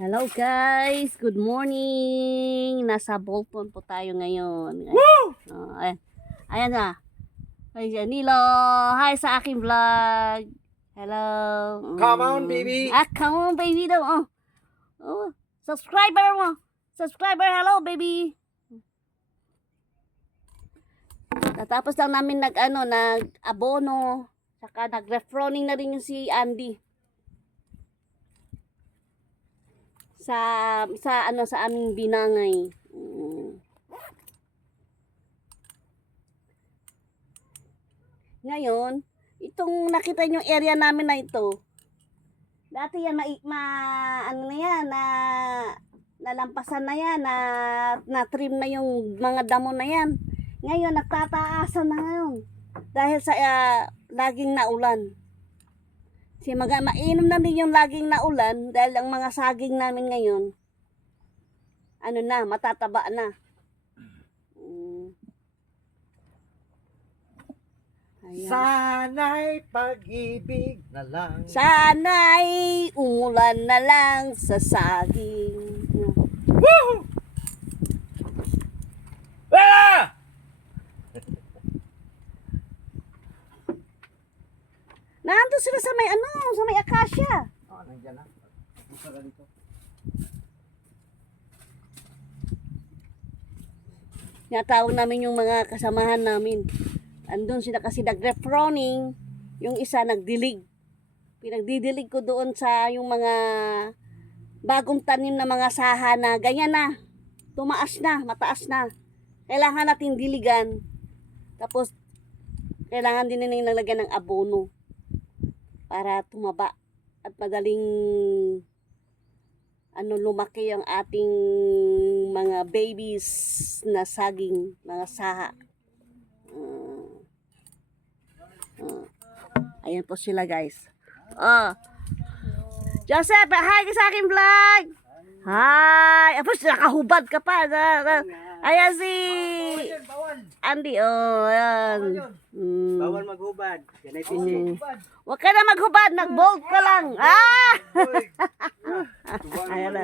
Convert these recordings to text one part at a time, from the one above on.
Hello guys, good morning. Nasa Bolton po tayo ngayon. Woo! Ayan na. Ay, Nilo, hi sa aking vlog. Hello. Come on, baby. Come on, baby daw. Subscriber mo. Subscriber, hello, baby. Natapos lang namin nag-abono. Saka nag-refroning na rin yung si Andy. sa aming binangay. Ngayon, itong nakita niyo area namin na ito. Dati yan ano na yan, nalampasan na yan, na trim na yung mga damo na yan. Ngayon nagtataasan na ngayon dahil sa laging naulan. Kasi mainom na din yung laging naulan dahil ang mga saging namin ngayon, matataba na. Ayan. Sana'y pag-ibig na lang. Sana'y umulan na lang sa saging. Woo! Ah! Nandun sila sa may akasya. Nandiyan na. Pusa ka dito. Natawag namin yung mga kasamahan namin. Andun sila kasi nag-refroning. Yung isa nagdilig. Pinagdidilig ko doon sa yung mga bagong tanim na mga saha na ganyan na. Tumaas na, mataas na. Kailangan natin diligan. Tapos, kailangan din nilagyan ng abono para tumaba at madaling lumaki ang ating mga babies na saging, mga saha. Ayan po sila guys. Joseph, hi ka sa aking vlog. Hi. Apos nakahubad ka pa. Ayan si Andy. Ayan. Bawal maghubad. Yan ay PC. Huwag ka na maghubad. Nag-bolt ka lang. Ayan.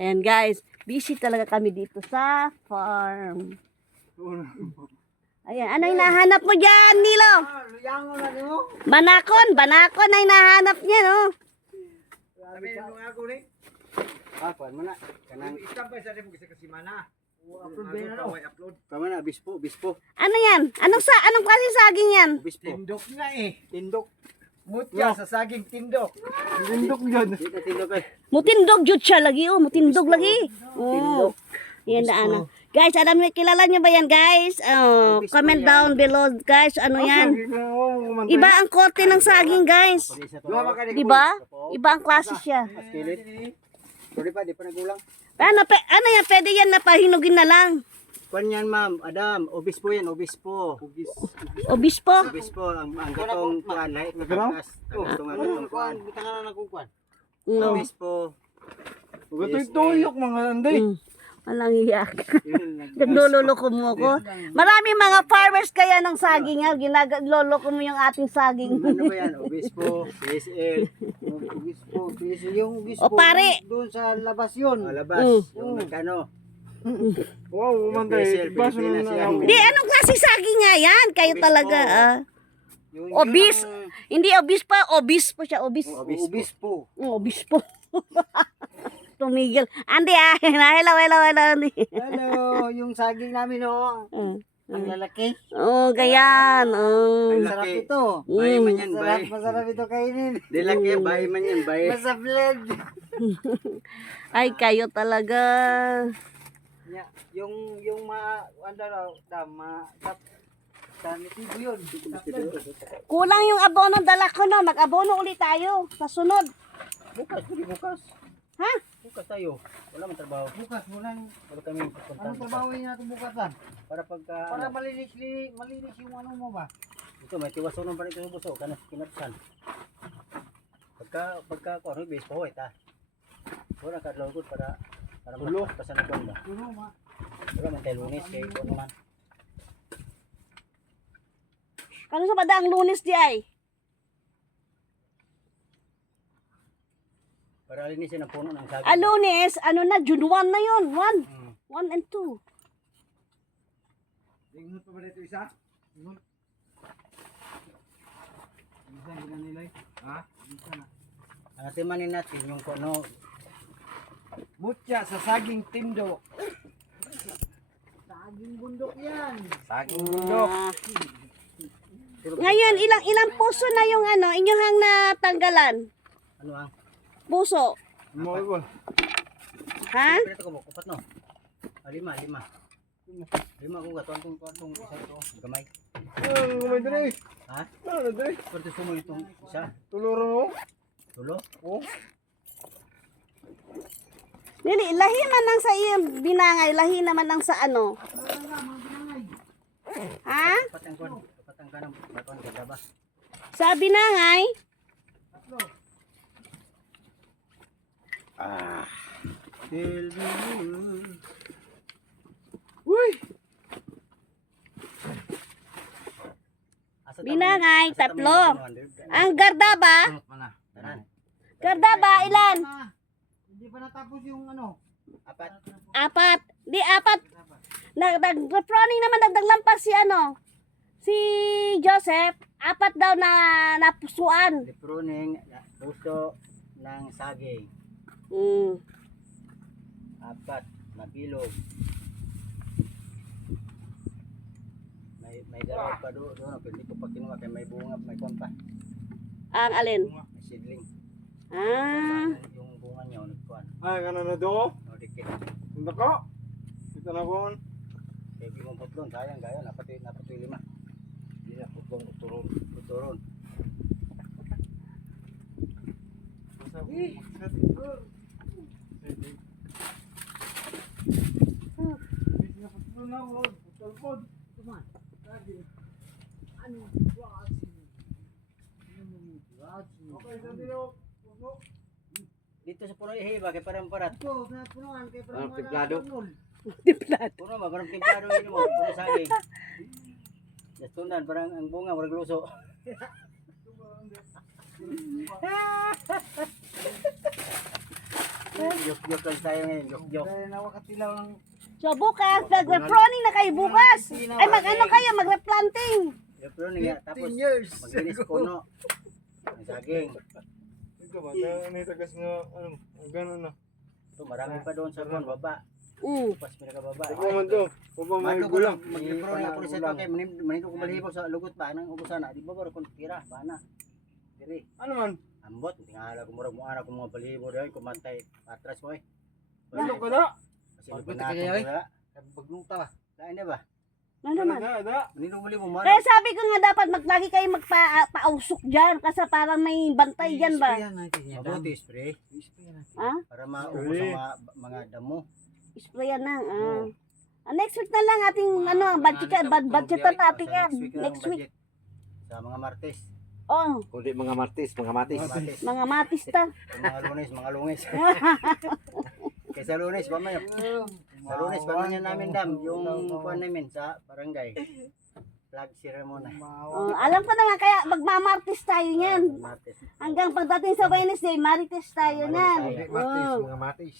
Ayan guys. Busy talaga kami dito sa farm. Ayan. Ano yung nahanap mo dyan, Nilo? Luyangon na nyo. Banakon ay nahanap niya, no? Sabi nung ako ni. Kuhan mo na. Kanang istampay sa rin mo kasi mana. Upload. Tama na, bispo. Ano yan? Anong klaseng saging yan? Bispo. Tindok nga eh. Tindok. Mutya sa saging tindok. Tindok yun. Dito tindok eh. Mutindog jud siya lagi, mutindog lagi. Oh. Yan na Guys, kilala niyo ba yan, guys? Comment down below, guys. Ano yan? Iba ang korte ng saging, guys. Di ba? Iba ang klase siya. Sorry pa, di pa nagulang. Ano yan? Pwede yan na pahinugin na lang. Kuan yan, ma'am. Adam, obispo yan, obispo. Obispo? Obispo, ang gatong kuan, lahat na kakas. Ang gatong kuan. Bita ka na nagkukuan. Obispo. Ito'y tuyok mga anday. Walang iyak. Nagloloko mo ko. Marami mga farmers kaya ng saging. Ginagoloko mo yung ating saging. Ano ba yan? Obispo, PSL. Obispo, PSL. Yung obispo. O pare. Doon sa labas yun. Labas. Yung nagkano. Wow, umanday. Baso na Di, anong klase saging nga yan? Kayo Obispo. talaga. Obis. Hindi obispo. Obispo siya. Obispo. Obispo. Tumigil. Andy, hello, Andy. Hello, yung saging namin ang lalaki. Gayan. Ang sarap ito. Bahay man yan, bahay. Masarap ito kainin. Di laki, bahay man yan, bahay. Masabled. Ay, kayo talaga. Yung sanitibo yun. Kulang yung abono dala ko, no? Mag-abono ulit tayo sa sunod. Bukas. Ha? Bukas tayo. Wala man trabaho. Bukas mo lang. Wala kami pupunta. Anong trabaho niya natin bukas lan? Para malinis yung ano mo ba? Ito may tiwasonon pa rin sa buso. Kanas kinapsan. Pagka kuwan, base po ta. Wala ka logod para pasanagon ba? Wala man tayo lunes kay kuwan naman. Kano sa badang Lunes di ay? Para linisin ang puno ng saging. Lunes, ano na, June 1 na yun. 1. Mm. 1 and 2. Ingot pa ba dito isa? Ingot. Isa gina nila. Ha? Isa na. Timanin natin yung ano. Mutya sa saging tindo. Saging bundok yan. Saging bundok. Ngayon, ilang puso na yung ano, inyong natanggalan? Ano ang? Puso. Mo ba? Ha? Pwede ko mo, kupat no? 5. 5 kung katong isa ito. Gamay. Ano gumay dire? Ha? Ano dire? Pwede mo itong isa. Tuluro mo? Tulo? Oh. Dili, lahi man lang sa iyong binangay, lahi naman lang sa ano. Ha? Kapatang kon. Kapatang ka ng baton ka ba? Sa binangay? Till the moon. Uy! Asa Binangay, asa tatlo. tamo yung 100? Ang gardaba? Mana? Tanan. Gardaba, ilan? Hindi pa natapos yung ano. 4. 4. Di 4. Nag-proning naman, nagdaglampas si ano. Si Joseph, 4 daw na napusuan. Pruning, puso ng saging. 4. Mabilog. May dalawa pa doon. Pwede ko pa kinuha kaya may bunga, may kumpa. Ang alin? May seedling. Yung bunga niya, nagkuhan. Ay, kanan na do. Dikit. Tinda ko. Kita na ko. Kaya di mong putlon, sayang gaya, napatoy 5. Hindi na putlon, uturon. Uturon. Dito sa puno ihiba, kay parang parat. Ang tiglado. Puno ba, parang timplado yun mo, puno saging. Yastunan, parang ang bunga, parang luso. Yok-yok lang tayo ngayon, yok-yok. So bukas, nag-reproning na kayo bukas. Ay mag-ano kayo, mag-replanting. Yok-yok nga, tapos 15 years. maglinis puno. Ang saging. Ito ba? Naitagas nga, ano, gano'n na. Ito, marami pa doon sa puno, baba. Pas pinakababa. Ito man to. Upang may Mato ko gulang. lang, mag-reproning ako sa ito, kaya manindo ko balihibaw sa lugot ba, anong ubusan na, di ba ba, kung tira, bana. Diri, Ano man? ambot, tingala ko murag mo ana ko mga balihibaw dahil, kumatay, atras ko eh. Ano ka na? Kasi nagpanatong ko na, pagluta ba, lain na ba? Ano naman? Da. Manindo ko balihibaw, mana. Kaya sabi ko nga dapat maglagi kayo magpa-ausok dyan kasi parang may bantay dyan ba? Mabuti, spray. Ha? Para maubos ang mga damo. Sprayan na. Next week na lang ating budgetan natin yan. Next week. Sa mga Martes. Oh, Kundi mga martis, mga matis. Mga Martes. mga matista. Mga Lunes, mga Lunes. Kaya sa Lunes, ba man Sa Lunes, ba man yan namin dam, yung kuhan namin sa barangay. Flag ceremony. Oh, alam ko na nga kaya magmamartis tayo niyan. Martes. Hanggang pagdating sa Wednesday, marites tayo niyan. Matis, Oh. mga matis.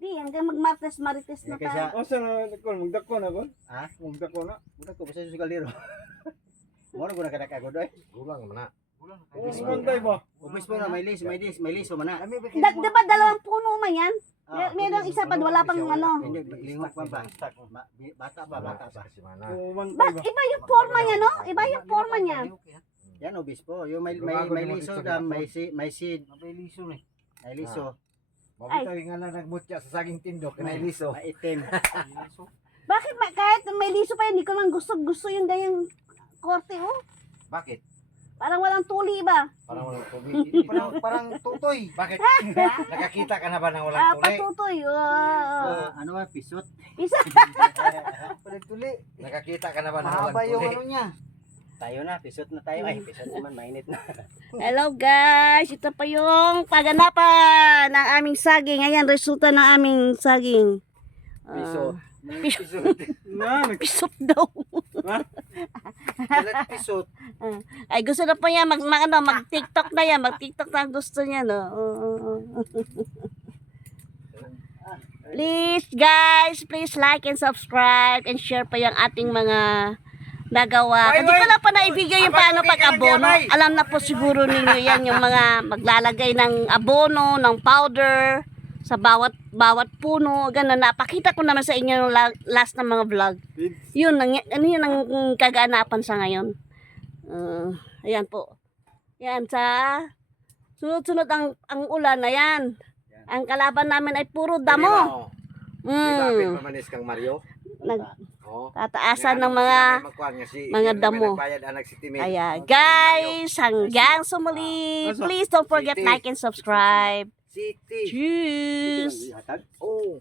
Di, hanggang magmartes, marites na tayo. O saan na, magdako na ko? Ha? Magdako na. Budak ko, basta sa kaliro. Muna ko na kanak ako doy. Gulang mana. Umantay ba? Ubis po na, may liso man na. Diba dalawang puno man yan? Merong isa pa, wala pang ano. Hindi, lingok pa ba? Bata ba? Si mana. Umantay ba? Iba yung forma niya, no? Iba yung forma niya. Yan, obispo. Yung may liso dam, may seed. May liso. May liso. Mabitaw nga na nagmutya sa saging tindok, kinailiso. Maitim. Bakit kahit may liso pa yan, hindi ko lang gusto yung ganyang korte, oh. Bakit? Parang walang tuli ba? Parang walang tubig. Parang tutoy. Bakit? Nakakita ka na ba ng walang tuli? Patutoy. Ano ba, pisot? Isa. Palit tuli. Nakakita ka na ba ng walang Mahaba yung tuli? ano niya. Tayo na, pisot na tayo. Ay, pisot naman, mainit na. Hello guys, ito pa yung paganapan ng aming saging. Ayan, resulta ng aming saging. Piso. Pisot. Na, Pisot daw. Dalat pisot. Ay, gusto na po niya mag-TikTok na yan. Mag-TikTok na ang gusto niya, no? Please, guys, please like and subscribe and share pa yung ating mga nagawa. Hindi ko lang pa naibigay yung paano pag-abono. Alam na po siguro ninyo yan, yung mga maglalagay ng abono, ng powder, sa bawat puno, gano'n. Napakita ko naman sa inyo yung last na mga vlog. Yun, ano yun ang kaganapan sa ngayon. Ayan po. Yan, sa sunod-sunod ang ulan na yan. Ang kalaban namin ay puro damo. Di ba, pamanis kang Mario? Tataasan ng mga damo. Ayan, guys, hanggang sumuli. Please don't forget like and subscribe. City. Cheers! Oh.